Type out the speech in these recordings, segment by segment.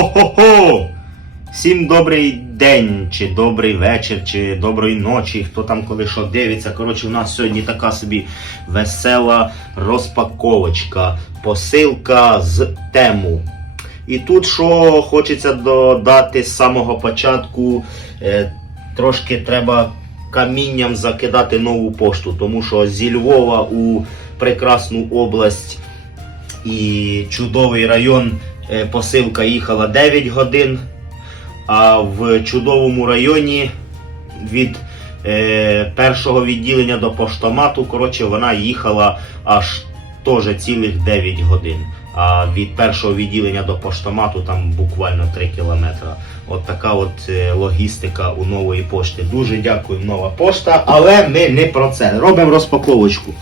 Хо-хо-хо! Всім добрий день, чи добрий вечір, чи доброї ночі, хто там коли що дивиться. Коротше, у нас сьогодні така собі весела розпаковочка, посилка з тему. І тут що хочеться додати з самого початку, е, трошки треба камінням закидати нову пошту, тому що зі Львова у прекрасну область і чудовий район посилка їхала 9 годин, а в чудовому районі від е, першого відділення до поштомату, коротше, вона їхала аж теж цілих 9 годин. А від першого відділення до поштомату там буквально 3 кілометри. От така от е, логістика у нової пошти. Дуже дякую, нова пошта, але ми не про це. Робимо розпаковочку.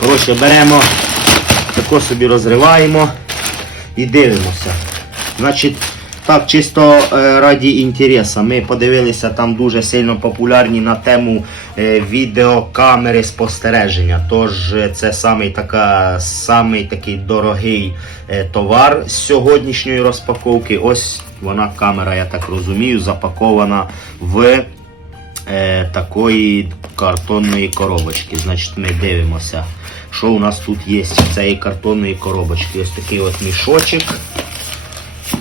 Коротше, беремо, тако собі розриваємо і дивимося. Значить, так, чисто е, раді інтересу. Ми подивилися там дуже сильно популярні на тему е, відеокамери спостереження. Тож е, це самий, така, самий такий дорогий товар з сьогоднішньої розпаковки. Ось вона камера, я так розумію, запакована в е, такої картонної коробочки. Значить, ми дивимося, що у нас тут є з цієї картонної коробочки. Ось такий от мішочок.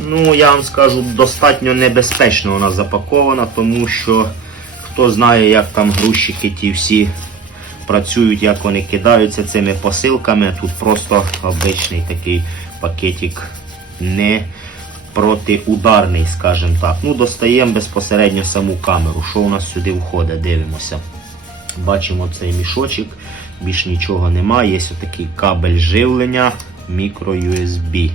Ну, я вам скажу, достатньо небезпечно вона запакована, тому що хто знає, як там грузчики ті всі працюють, як вони кидаються цими посилками. Тут просто обичний такий пакетик не протиударний, скажімо так. Ну, достаємо безпосередньо саму камеру. Що у нас сюди входить? Дивимося. Бачимо цей мішочок, більш нічого немає. Є такий кабель живлення мікро USB.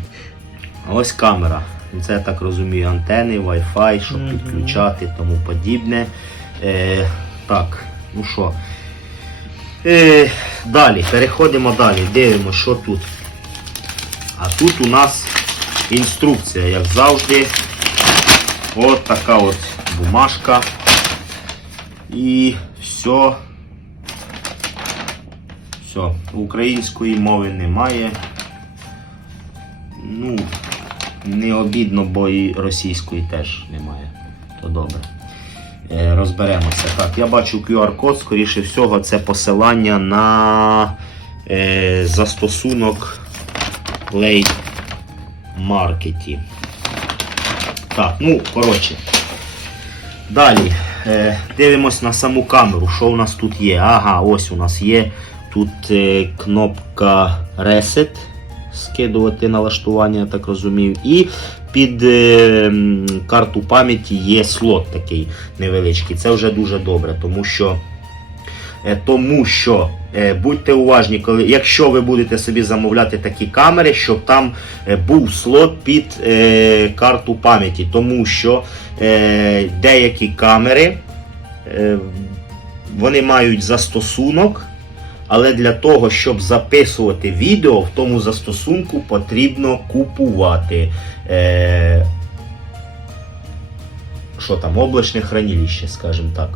А ось камера. Це я так розумію, антени, Wi-Fi, щоб Мгм. підключати тому подібне. Е, так, ну що. Е, далі, переходимо далі, дивимося, що тут. А тут у нас інструкція, як завжди. От така от бумажка. І все. Все, української мови немає. Ну, не обідно, бо і російської теж немає. То добре. Е, розберемося. Так, я бачу QR-код, скоріше всього, це посилання на е, застосунок Play Market. Так, ну, коротше. Далі е, дивимось на саму камеру. Що у нас тут є? Ага, ось у нас є тут е, кнопка Reset. Скидувати налаштування, я так розумію. І під е, карту пам'яті є слот такий невеличкий. Це вже дуже добре, тому що. Е, Тому що будьте уважні, коли, якщо ви будете собі замовляти такі камери, щоб там був слот під е, карту пам'яті, тому що е, деякі камери е, вони мають застосунок, але для того, щоб записувати відео, в тому застосунку потрібно купувати. Е, що там, облачне хранилище, скажімо так.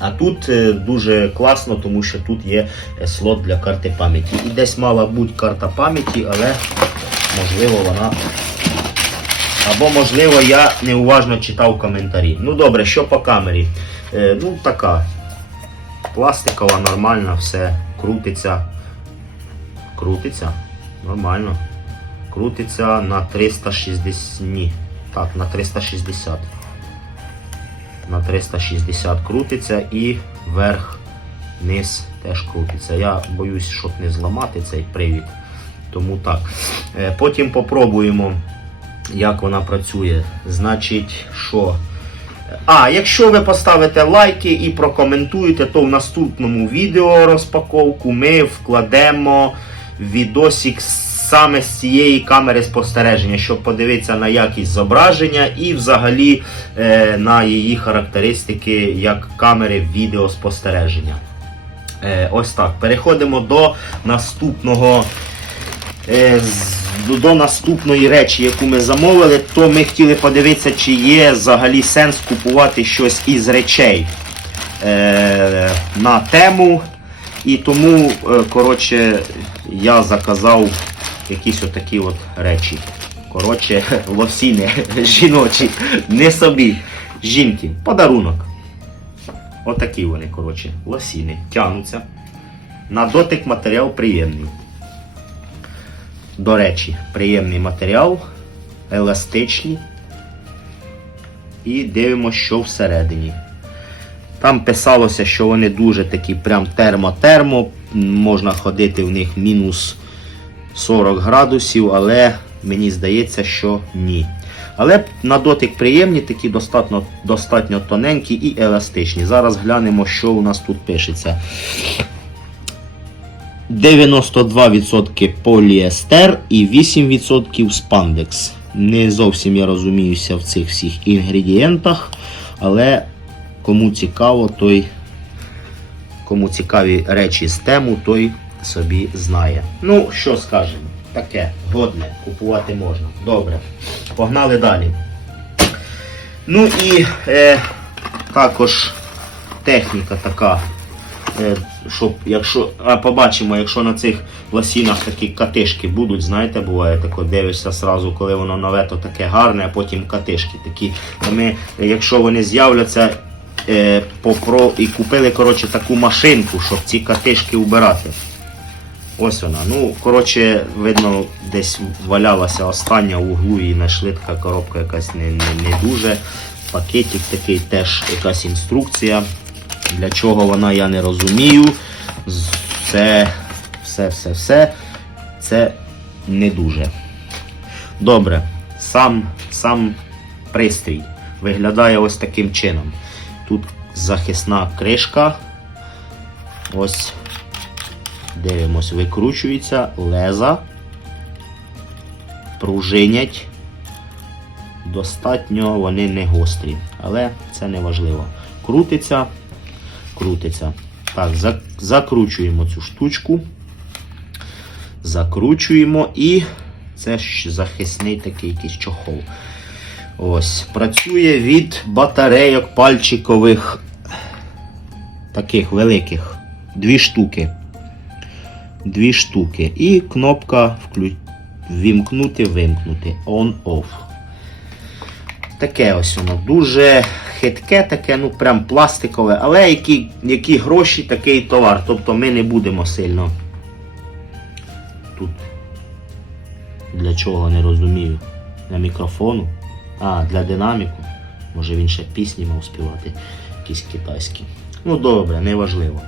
А тут е, дуже класно, тому що тут є е, слот для карти пам'яті. І десь мала бути карта пам'яті, але можливо вона. Або, можливо, я неуважно читав коментарі. Ну добре, що по камері? Е, ну, така. Пластикова, нормальна, все. Крутиться. Крутиться. Нормально. Крутиться на 360. Ні. Так, на 360 на 360 крутиться і вверх, низ теж крутиться. Я боюсь, щоб не зламати цей привід. Тому так. Е, Потім попробуємо, як вона працює. Значить, що? А, якщо ви поставите лайки і прокоментуєте, то в наступному відео розпаковку ми вкладемо відосик саме з цієї камери спостереження, щоб подивитися на якість зображення і взагалі е, на її характеристики як камери відеоспостереження. Е, ось так. Переходимо до наступного. Е, до- наступної речі, яку ми замовили, то ми хотіли подивитися, чи є взагалі сенс купувати щось із речей е, на тему. І тому, е, коротше, я заказав якісь отакі от речі. Коротше, лосіни жіночі, не собі. Жінки, подарунок. Отакі вони, коротше, лосіни. Тягнуться. На дотик матеріал приємний. До речі, приємний матеріал, еластичний. І дивимося, що всередині. Там писалося, що вони дуже такі прям термо-термо. Можна ходити в них мінус 40 градусів, але мені здається, що ні. Але на дотик приємні, такі достатньо, достатньо тоненькі і еластичні. Зараз глянемо, що у нас тут пишеться. 92% поліестер і 8% спандекс. Не зовсім я розуміюся в цих всіх інгредієнтах, але кому цікаво, той, кому цікаві речі з тему, той собі знає. Ну, що скажемо, таке, годне, купувати можна. Добре. Погнали далі. Ну і е, також техніка така. Е, щоб якщо, а побачимо, якщо на цих ласінах такі катишки будуть, знаєте, буває тако дивишся сразу, коли воно нове, то таке гарне, а потім катишки такі. То ми, якщо вони з'являться, е, попро... і купили коротше, таку машинку, щоб ці катишки убирати. Ось вона. Ну, коротше, видно, десь валялася остання в углу і знайшли така коробка якась не, не, не дуже. Пакетик такий теж якась інструкція. Для чого вона, я не розумію. Це все, все, все. Це не дуже. Добре. Сам, сам пристрій виглядає ось таким чином. Тут захисна кришка. Ось Дивимось, викручується леза, пружинять. Достатньо вони не гострі, але це не важливо. Крутиться, крутиться. Так, закручуємо цю штучку. Закручуємо і це ж захисний такий якийсь чохол. Ось, працює від батарейок пальчикових, таких великих. Дві штуки дві штуки. І кнопка вклю... вімкнути, вимкнути. On-off. Таке ось воно. Дуже хитке, таке, ну прям пластикове, але які, які гроші, такий товар. Тобто ми не будемо сильно. Тут. Для чого не розумію. Для мікрофону. А, для динаміку. Може він ще пісні мав співати. Якісь китайські. Ну добре, неважливо.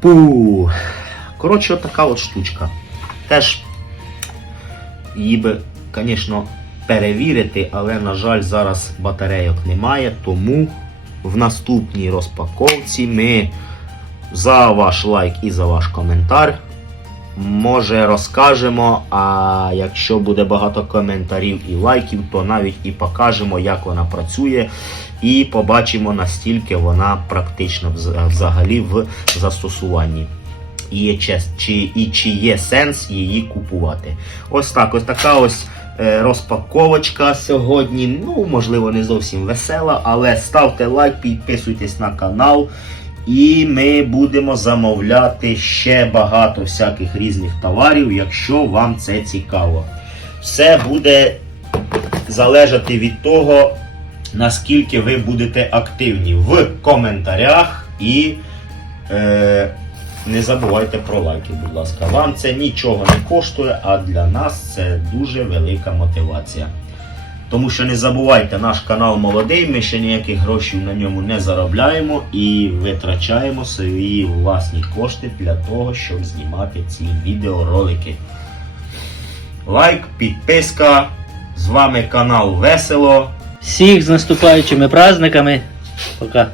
Пу. Коротше, така от штучка. Теж її би, звісно, перевірити, але, на жаль, зараз батарейок немає, тому в наступній розпаковці ми за ваш лайк і за ваш коментар. Може розкажемо, а якщо буде багато коментарів і лайків, то навіть і покажемо, як вона працює, і побачимо, настільки вона практична взагалі в застосуванні і, є чес, чи, і чи є сенс її купувати. Ось так, ось така ось розпаковочка сьогодні. Ну, можливо, не зовсім весела, але ставте лайк, підписуйтесь на канал. І ми будемо замовляти ще багато всяких різних товарів, якщо вам це цікаво. Все буде залежати від того, наскільки ви будете активні в коментарях і. Е, не забувайте про лайки, будь ласка. Вам це нічого не коштує, а для нас це дуже велика мотивація. Тому що не забувайте, наш канал молодий, ми ще ніяких грошей на ньому не заробляємо і витрачаємо свої власні кошти для того, щоб знімати ці відеоролики. Лайк, підписка. З вами канал Весело. Всіх з наступаючими праздниками. Пока.